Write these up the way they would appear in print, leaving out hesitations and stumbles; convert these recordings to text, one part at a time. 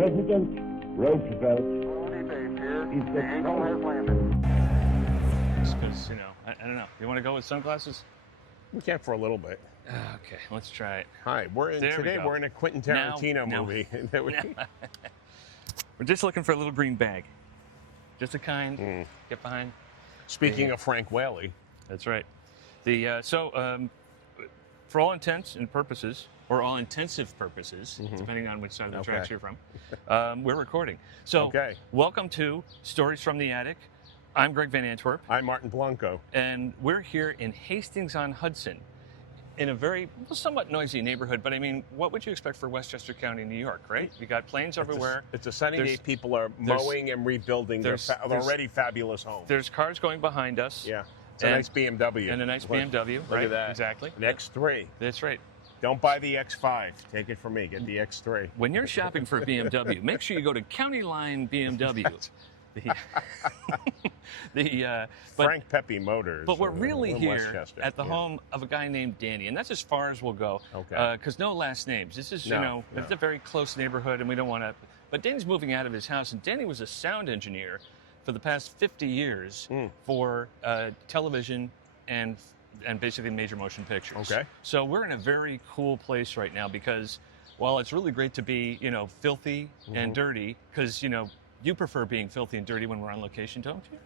President Roosevelt is the Eagle has landed. Because, you know, I don't know. You want to go with sunglasses? We can for a little bit. Okay, let's try it. Hi, we're in a Quentin Tarantino movie. We're just looking for a little green bag. Just a kind. Get behind. Speaking of Frank Whaley. That's right. For all intents and purposes, or all intensive purposes, depending on which side of the tracks you're from, we're recording. So, welcome to Stories from the Attic. I'm Greg Van Antwerp. I'm Martin Blanco. And we're here in Hastings-on-Hudson, in a very somewhat noisy neighborhood. But I mean, what would you expect for Westchester County, New York, right? You got planes everywhere. It's a sunny day. People are mowing and rebuilding their already fabulous homes. There's cars going behind us. Yeah. It's a nice BMW. And a nice BMW, Look right? at that. Exactly. An X3. That's right. Don't buy the X5. Take it from me. Get the X3. When you're shopping for a BMW, make sure you go to County Line BMW. Frank Pepe Motors. But we're really here Westchester. at the home of a guy named Danny, and that's as far as we'll go. Okay. Because no last names. This is, No. it's a very close neighborhood, and we don't want to. But Danny's moving out of his house, and Danny was a sound engineer for the past 50 years for television and basically major motion pictures. Okay. So we're in a very cool place right now because while it's really great to be, filthy and dirty, because, you prefer being filthy and dirty when we're on location, don't you?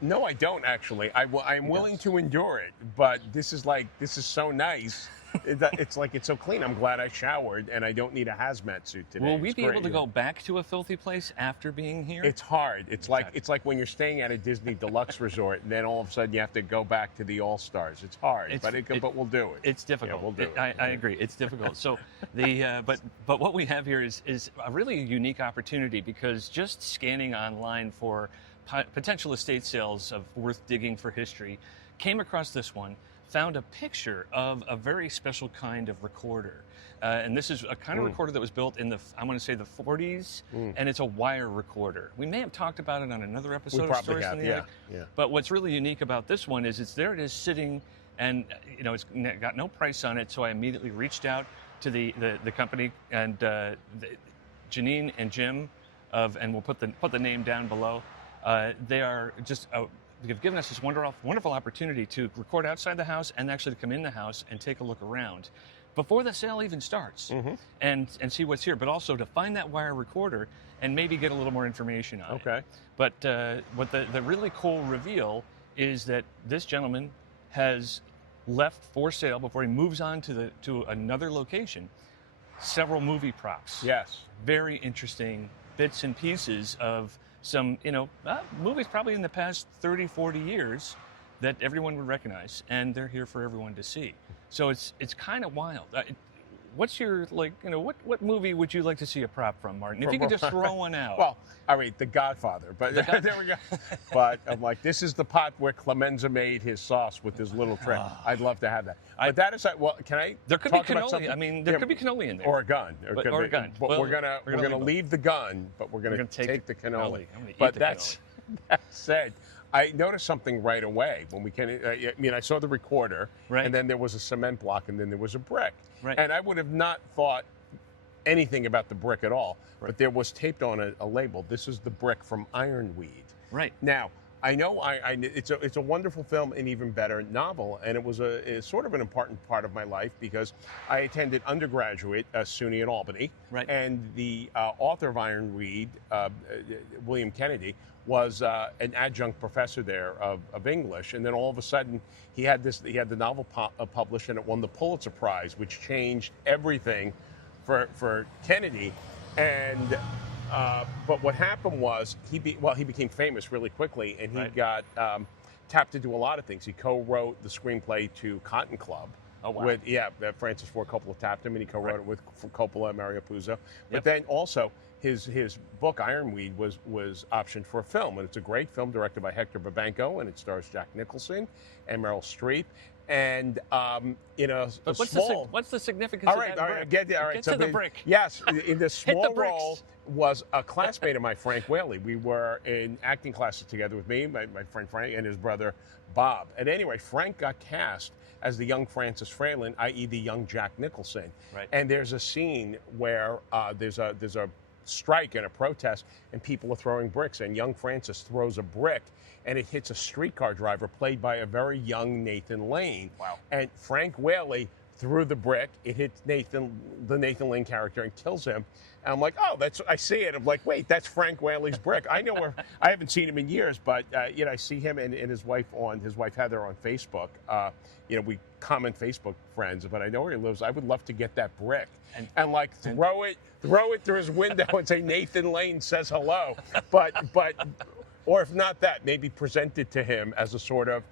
No, I don't actually. I'm willing to endure it, but this is so nice. It's so clean. I'm glad I showered and I don't need a hazmat suit today. Will we be able to go back to a filthy place after being here? It's hard. It's like when you're staying at a Disney deluxe resort and then all of a sudden you have to go back to the All-Stars. It's hard, but we'll do it. It's difficult. Yeah, we'll do it. I agree. It's difficult. So but what we have here is a really unique opportunity because just scanning online for potential estate sales of worth digging for history, came across this one. Found a picture of a very special kind of recorder. And this is a kind of recorder that was built in the 40s, and it's a wire recorder. We may have talked about it on another episode of Stories from the Attic. Yeah. But what's really unique about this one is it is sitting, and it's got no price on it, so I immediately reached out to the company, and Janine and Jim, and we'll put the name down below. They are just they've given us this wonderful opportunity to record outside the house and actually to come in the house and take a look around before the sale even starts and see what's here, but also to find that wire recorder and maybe get a little more information on it. Okay. But what the really cool reveal is that this gentleman has left for sale before he moves on to another location several movie props. Yes. Very interesting bits and pieces of some, movies probably in the past 30, 40 years that everyone would recognize, and they're here for everyone to see. So it's kind of wild. What's your, what movie would you like to see a prop from, Martin? If you could just throw one out. Well, all right, The Godfather. But there we go. But I'm like, this is the pot where Clemenza made his sauce with his little trick. I'd love to have that. But that is, can I There could talk be about cannoli. something? I mean, there could be cannoli in there. Or a gun. Or a gun. But Well, we're gonna leave the gun, but we're gonna take the cannoli. I'm gonna eat But the that said, I noticed something right away when we I saw the recorder, and then there was a cement block, and then there was a brick. Right. And I would have not thought anything about the brick at all, but there was taped on a label. This is the brick from Ironweed. Right. Now, I know it's a wonderful film, and even better novel, and it was a sort of an important part of my life because I attended undergraduate SUNY in Albany, and the author of Ironweed, William Kennedy, was an adjunct professor there of English, and then all of a sudden he had the novel published, and it won the Pulitzer Prize, which changed everything for Kennedy, and. But what happened was he became famous really quickly, and he got tapped to do a lot of things. He co-wrote the screenplay to Cotton Club. Oh, wow. With Francis Ford Coppola tapped him, and he co-wrote it with Coppola and Mario Puzo. But then also his book Ironweed was optioned for a film, and it's a great film directed by Hector Babenco, and it stars Jack Nicholson and Meryl Streep. And but what's the significance of that brick? All right, get to the brick. Yes, in the small bricks. role was a classmate of mine, Frank Whaley. We were in acting classes together with me, my friend Frank, and his brother Bob. And anyway, Frank got cast as the young Francis Fralin, i.e. the young Jack Nicholson. Right. And there's a scene where there's a strike and a protest, and people are throwing bricks. And young Francis throws a brick, and it hits a streetcar driver played by a very young Nathan Lane. Wow. And Frank Whaley threw the brick. It hits the Nathan Lane character, and kills him. And I'm like, oh, I see it. I'm like, wait, that's Frank Whaley's brick. I know where. I haven't seen him in years, but I see him and his wife Heather on Facebook. We common Facebook friends, but I know where he lives. I would love to get that brick and like throw it through his window and say Nathan Lane says hello. But or if not that, maybe present it to him as a sort of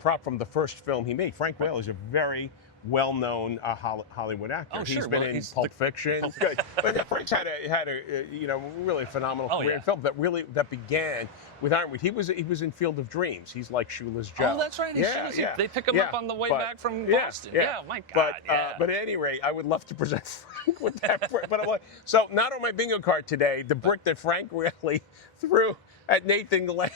prop from the first film he made. Frank Whaley is a very well-known Hollywood actor. Oh, sure. He's been in Pulp Fiction. Good. But Frank's had a really phenomenal career in film that began with Ironweed. He was in Field of Dreams. He's like Shoeless Joe. Oh, that's right. They pick him up on the way back from Boston. Yeah, my God. But at any rate, I would love to present Frank with that brick. But I'm like, so not on my bingo card today, the brick that Frank really threw at Nathan Lane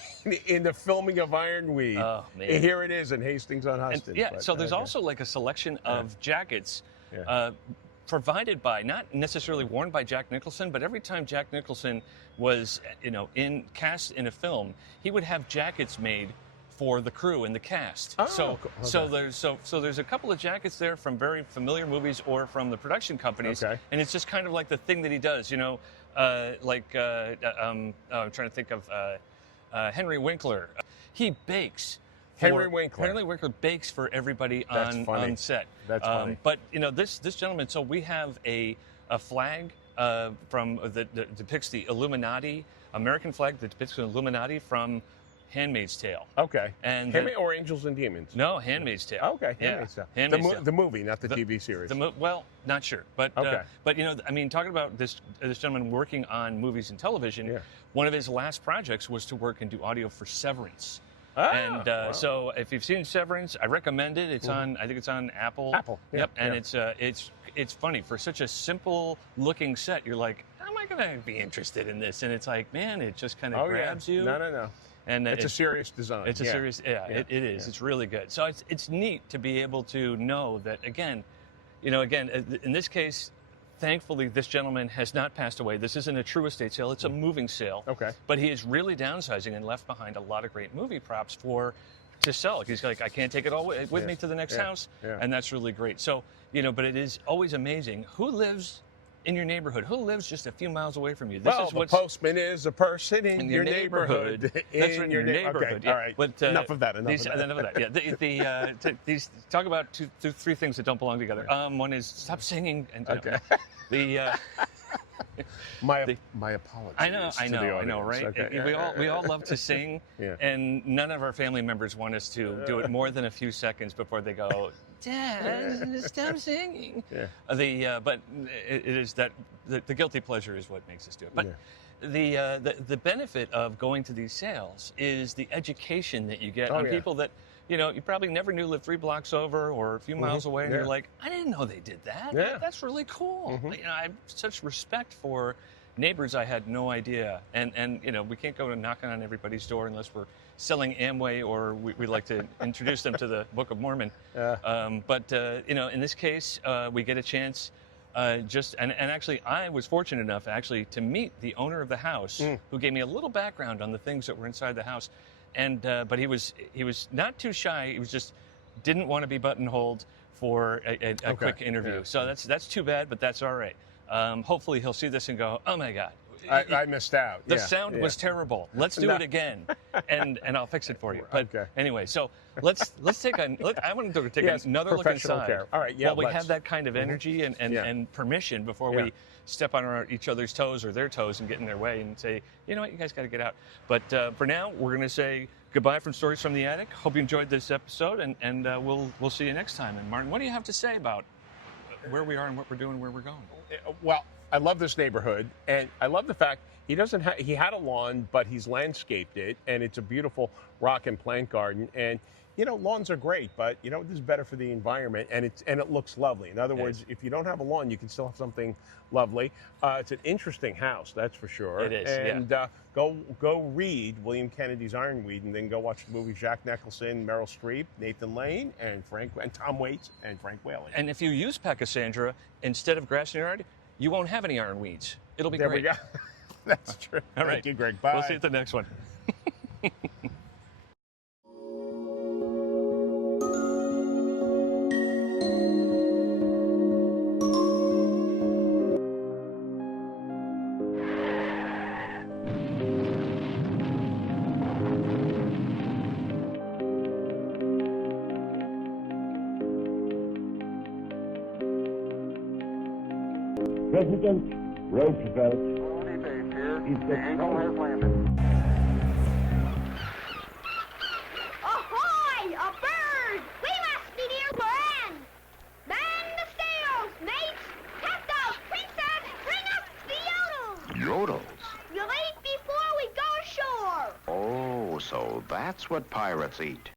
in the filming of Ironweed. Oh, man. And here it is in Hastings-on-Hudson. So there's also like a selection of jackets provided by, not necessarily worn by Jack Nicholson, but every time Jack Nicholson was, cast in a film, he would have jackets made for the crew and the cast. So there's a couple of jackets there from very familiar movies or from the production companies, and it's just kind of like the thing that he does, I'm trying to think of Henry Winkler. He bakes. Henry Winkler bakes for everybody on set. That's funny. But this gentleman. So we have a flag that depicts the Illuminati, American flag that depicts the Illuminati from Handmaid's Tale. Okay. And or Angels and Demons? No, Handmaid's Tale. Okay. Handmaid's Tale. The movie, not the TV series. Well, not sure, but talking about this gentleman working on movies and television, one of his last projects was to work and do audio for Severance. So if you've seen Severance, I recommend it. It's on. I think it's on Apple. Yep. And it's funny for such a simple looking set. You're like, how am I going to be interested in this? And it's like, man, it just kind of grabs you. No. And it's a serious design. It's a serious. It is. It's really good. So it's neat to be able to know that again, in this case. Thankfully, this gentleman has not passed away. This isn't a true estate sale. It's a moving sale. Okay. But he is really downsizing and left behind a lot of great movie props to sell. He's like, I can't take it all with me to the next house. Yeah. And that's really great. So, but it is always amazing. Who lives in your neighborhood? Who lives just a few miles away from you? The postman is a person in your neighborhood. That's right, in your neighborhood. Okay. All right. But, enough of that. Yeah. These talk about three things that don't belong together. One is stop singing. And my apologies. I know, right? Okay. We all love to sing, and none of our family members want us to do it more than a few seconds before they go, Dad, stop singing. But it is that the guilty pleasure is what makes us do it. But the benefit of going to these sales is the education that you get on people that you probably never knew lived 3 blocks over or a few miles away, and you're like, I didn't know they did that. That's really cool. I have such respect for neighbors I had no idea. And we can't go knocking on everybody's door unless we're selling Amway or we like to introduce them to the Book of Mormon. But in this case, we get a chance. And actually, I was fortunate enough to meet the owner of the house, who gave me a little background on the things that were inside the house. And but he was not too shy. He was just didn't want to be buttonholed for a quick interview. So that's too bad, but that's all right. Hopefully he'll see this and go, oh my God, I missed out. The sound was terrible. Let's do it again, and I'll fix it for you. But anyway, so let's take I want to take another look inside. Care. All right, we have that kind of energy and permission before we step on each other's toes or their toes and get in their way and say, you know what, you guys got to get out. But for now, we're going to say goodbye from Stories from the Attic. Hope you enjoyed this episode, and we'll see you next time. And Martin, what do you have to say about where we are and what we're doing, where we're going? Well, I love this neighborhood, and I love the fact he had a lawn, but he's landscaped it, and it's a beautiful rock and plant garden. And lawns are great, but this is better for the environment, and it looks lovely. In other words, if you don't have a lawn, you can still have something lovely. It's an interesting house, that's for sure. It is. And go read William Kennedy's Ironweed, and then go watch the movie Jack Nicholson, Meryl Streep, Nathan Lane, and Tom Waits and Frank Whaley. And if you use Pachysandra instead of grass in your yard, you won't have any ironweeds. It'll be there great. We go. That's true. All right. Thank you, Greg. Bye. We'll see you at the next one. President Roosevelt is the has landed. Ahoy! A bird! We must be near land! Man the sails, mates! Cast out, princess! Bring us the yodels! Yodels? You'll eat before we go ashore! Oh, so that's what pirates eat.